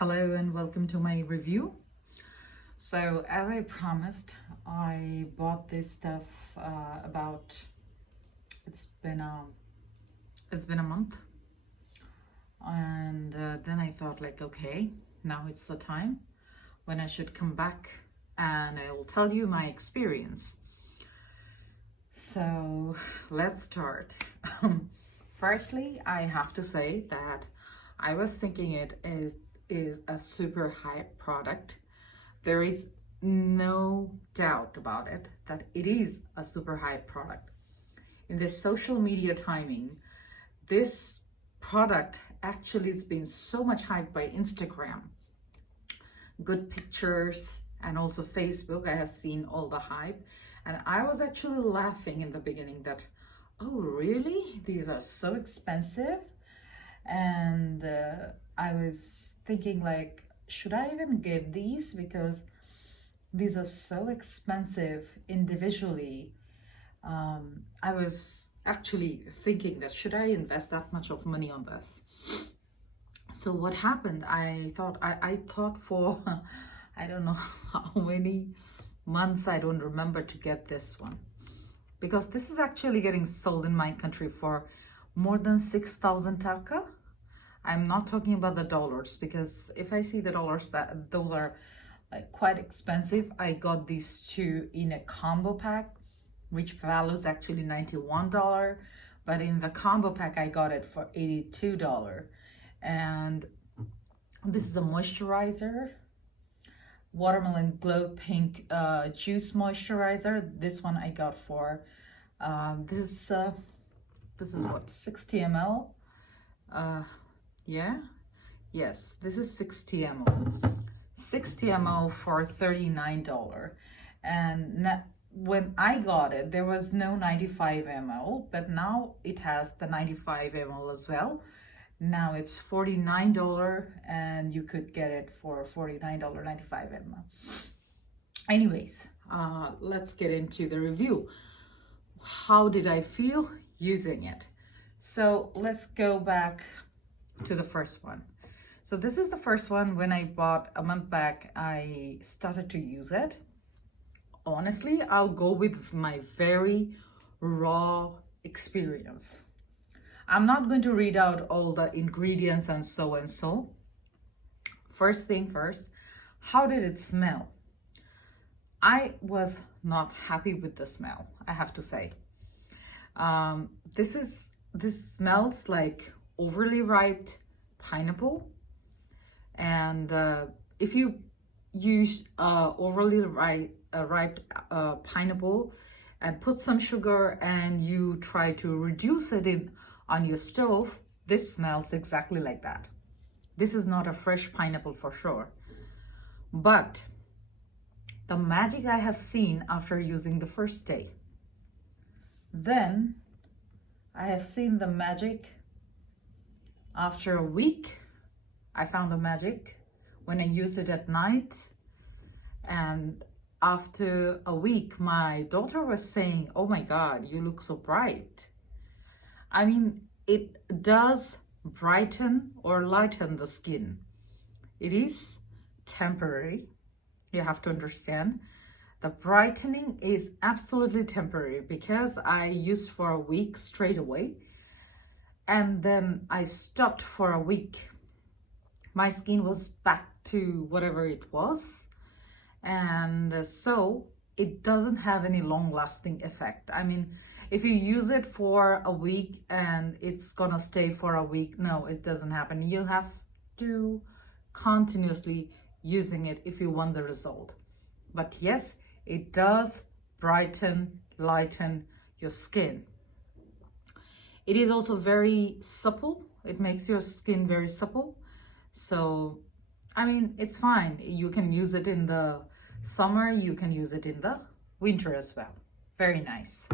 Hello and welcome to my review. So as I promised, I bought this stuff about it's been a month, and then I thought like, okay, now it's the time when I should come back and I will tell you my experience. So let's start. Firstly, I have to say that I was thinking it is a super hype product. There is no doubt about it that it is a super hype product. In this social media timing, this product actually has been so much hyped by Instagram. Good pictures and also Facebook. I have seen all the hype, and I was actually laughing in the beginning that, oh really? These are so expensive. And I was thinking like, should I even get these, because these are so expensive individually. I was actually thinking that should I invest that much of money on this? So what happened, I thought for I don't know how many months, I don't remember, to get this one, because this is actually getting sold in my country for more than 6,000 taka. I'm not talking about the dollars, because if I see the dollars, that those are like quite expensive. I got these two in a combo pack, which values actually $91, but in the combo pack I got it for $82. And this is a moisturizer, watermelon glow pink juice moisturizer. This one I got for this is what, 60 ml. Yes, this is 60 ml. 60 ml for $39. And when I got it, there was no 95 ml, but now it has the 95 ml as well. Now it's $49, and you could get it for $49, 95 ml. Anyways, let's get into the review. How did I feel using it? So let's go back to the first one. So this is the first one. When I bought a month back, I started to use it. Honestly, I'll go with my very raw experience. I'm not going to read out all the ingredients and so and so. First thing first, how did it smell? I was not happy with the smell, I have to say. This smells like overly ripe pineapple. And if you use overly ripe pineapple and put some sugar and you try to reduce it on your stove, this smells exactly like that. This is not a fresh pineapple for sure. But the magic I have seen after using the first day, then I have seen the magic after a week. I found the magic when I used it at night, and after a week my daughter was saying, oh my god, you look so bright. I mean, it does brighten or lighten the skin. It is temporary, you have to understand. The brightening is absolutely temporary, because I used for a week straight away, and then I stopped for a week. My skin was back to whatever it was, and so it doesn't have any long-lasting effect. I mean, if you use it for a week and it's gonna stay for a week, no, it doesn't happen. You have to continuously using it if you want the result. But yes, it does brighten, lighten your skin. It is also very supple. It makes your skin very supple. So, I mean, it's fine. You can use it in the summer, you can use it in the winter as well. Very nice.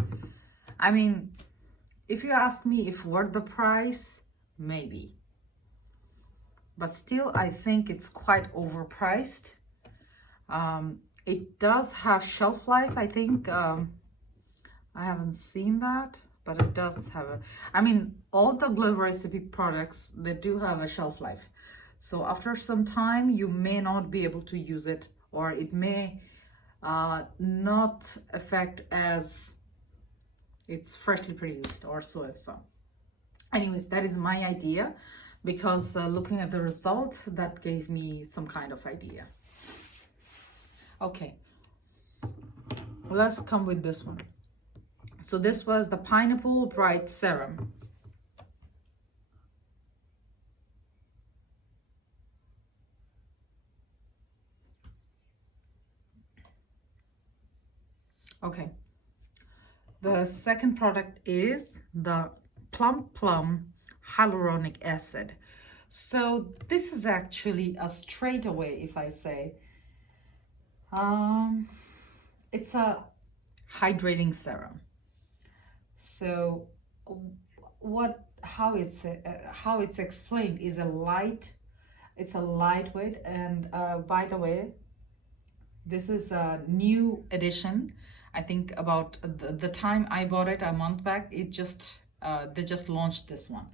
I mean, if you ask me if worth the price, maybe. But still, I think it's quite overpriced. It does have shelf life, I think. I haven't seen that, but it does have a, I mean, all the Glow Recipe products, they do have a shelf life. So after some time, you may not be able to use it, or it may not affect as it's freshly produced or so and so. Anyways, that is my idea, because looking at the result, that gave me some kind of idea. Okay, let's come with this one. So this was the Pineapple Bright Serum. Okay, the second product is the Plum Plum Hyaluronic Acid. So this is actually a straightaway, if I say, it's a hydrating serum. So how it's explained is it's a lightweight, and by the way, this is a new edition. I think about the time I bought it a month back, they just launched this one.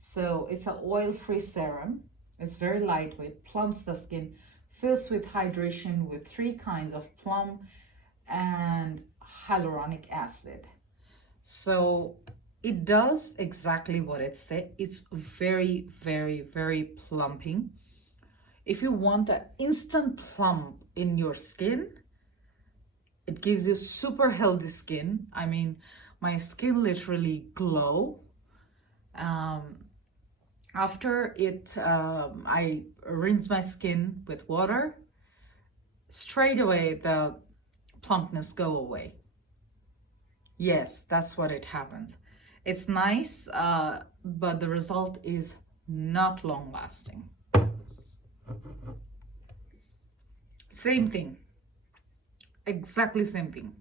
So it's an oil-free serum. It's very lightweight, plumps the skin, fills with hydration with 3 kinds of plum and hyaluronic acid. So it does exactly what it said. It's very, very, very plumping. If you want an instant plump in your skin, it gives you super healthy skin. I mean, my skin literally glow. After it, I rinse my skin with water. Straight away, the plumpness go away. Yes, that's what it happens. It's nice, but the result is not long lasting. Same thing. Exactly same thing.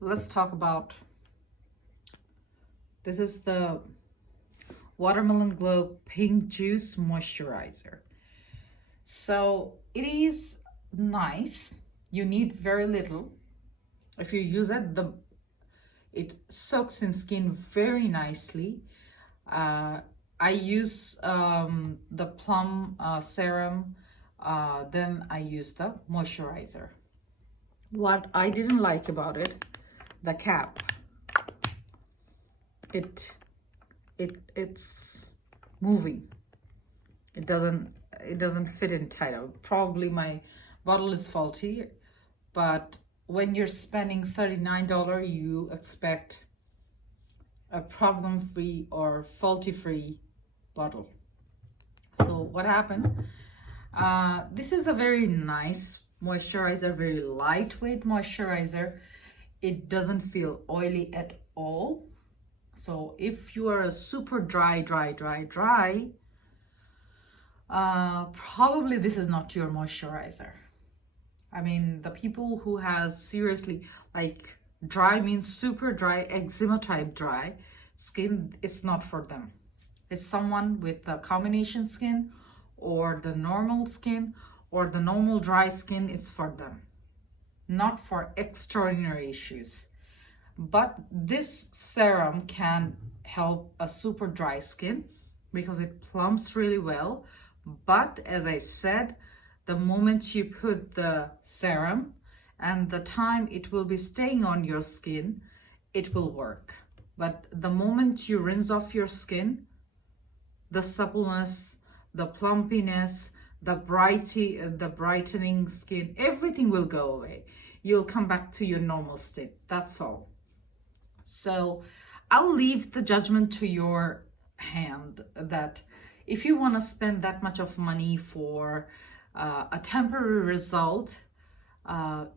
Let's talk about, this is the Watermelon Glow Pink Juice Moisturizer. So it is nice. You need very little. If you use it, it soaks in skin very nicely. I use the plum serum, then I use the moisturizer. What I didn't like about it, the cap. It's moving. It doesn't fit in tight. Probably my bottle is faulty, but when you're spending $39, you expect a problem-free or faulty-free bottle. So what happened? This is a very nice moisturizer, very lightweight moisturizer. It doesn't feel oily at all. So if you are a super dry, probably this is not your moisturizer. I mean, the people who has seriously, like, dry means super dry, eczema type dry skin, it's not for them. It's someone with the combination skin or the normal skin or the normal dry skin, it's for them. Not for extraordinary issues. But this serum can help a super dry skin because it plumps really well. But as I said, the moment you put the serum and the time it will be staying on your skin, it will work. But the moment you rinse off your skin, the suppleness, the plumpiness, the brightening skin, everything will go away. You'll come back to your normal state. That's all. So I'll leave the judgment to your hand, that if you want to spend that much of money for a temporary result,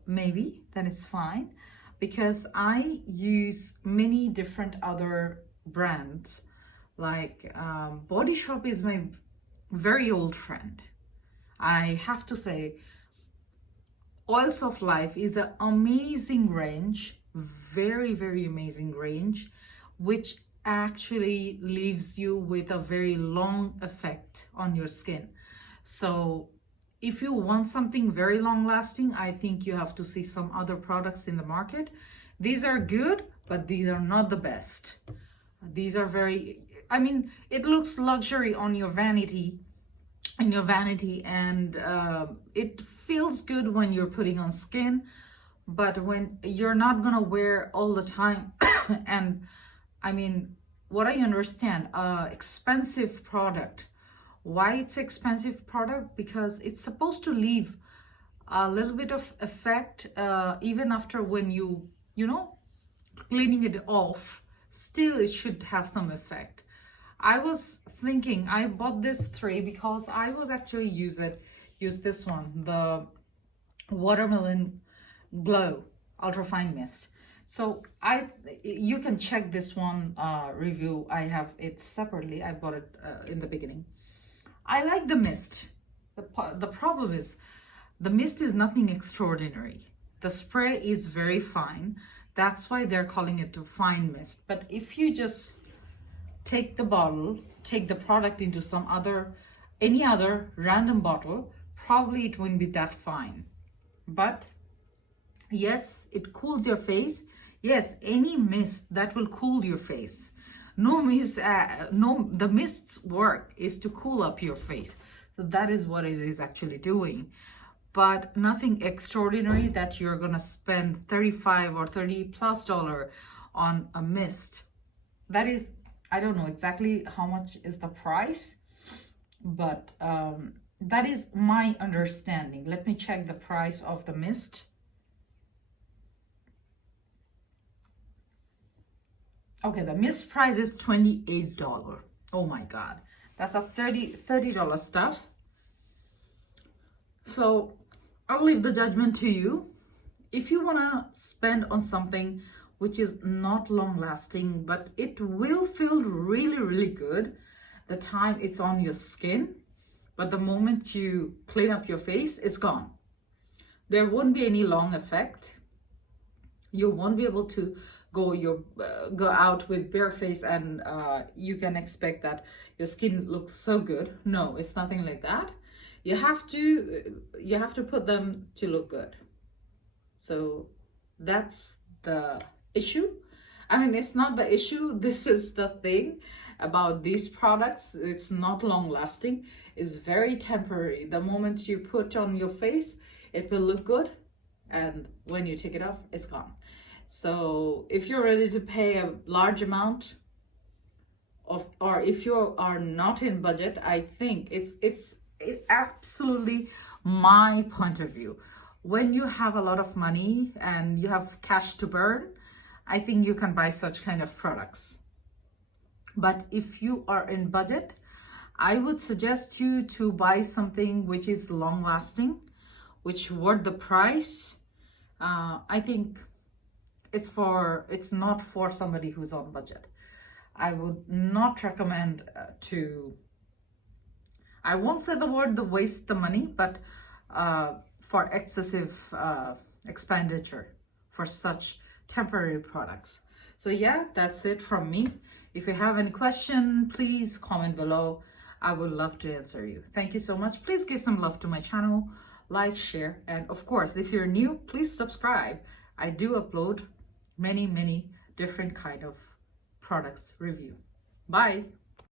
maybe, then it's fine. Because I use many different other brands. Like Body Shop is my very old friend. I have to say, Oils of Life is an amazing range, very, very amazing range, which actually leaves you with a very long effect on your skin. So if you want something very long lasting, I think you have to see some other products in the market. These are good, but these are not the best. These are very, I mean, it looks luxury on your vanity, in your vanity, and it feels good when you're putting on skin, but when you're not gonna wear all the time. And I mean, what I understand, expensive product. Why it's expensive product? Because it's supposed to leave a little bit of effect even after when you know, cleaning it off. Still, it should have some effect. I was thinking, I bought this tray because I was actually use this one, the Watermelon Glow Ultra Fine Mist. So you can check this one review. I have it separately. I bought it in the beginning. I like the mist. The problem is the mist is nothing extraordinary. The spray is very fine. That's why they're calling it a fine mist. But if you just take the bottle, take the product into any other random bottle, probably it wouldn't be that fine. But yes, it cools your face. Yes, any mist that will cool your face. The mist's work is to cool up your face. So that is what it is actually doing. But nothing extraordinary that you're gonna spend $35 or $30+ on a mist. That is, I don't know exactly how much is the price, but that is my understanding. Let me check the price of the mist. Okay, the mist price is $28. Oh my God, that's a $30 stuff. So I'll leave the judgment to you. If you wanna spend on something which is not long lasting, but it will feel really, really good the time it's on your skin, but the moment you clean up your face, it's gone. There won't be any long effect. You won't be able to go out with bare face and you can expect that your skin looks so good. No, it's nothing like that. You have to put them to look good. So that's the issue. I mean, it's not the issue. This is the thing about these products. It's not long lasting. It's very temporary. The moment you put on your face, it will look good, and when you take it off, it's gone. So if you're ready to pay a large amount or if you are not in budget, I think it's absolutely my point of view. When you have a lot of money and you have cash to burn, I think you can buy such kind of products. But if you are in budget, I would suggest you to buy something which is long lasting, which worth the price. I think it's not for somebody who's on budget. I would not recommend I won't say the word waste the money, but for excessive expenditure for such temporary products. So yeah, that's it from me. If you have any question, please comment below. I would love to answer you. Thank you so much. Please give some love to my channel, like, share, and of course, if you're new, please subscribe. I do upload many different kind of products review. Bye.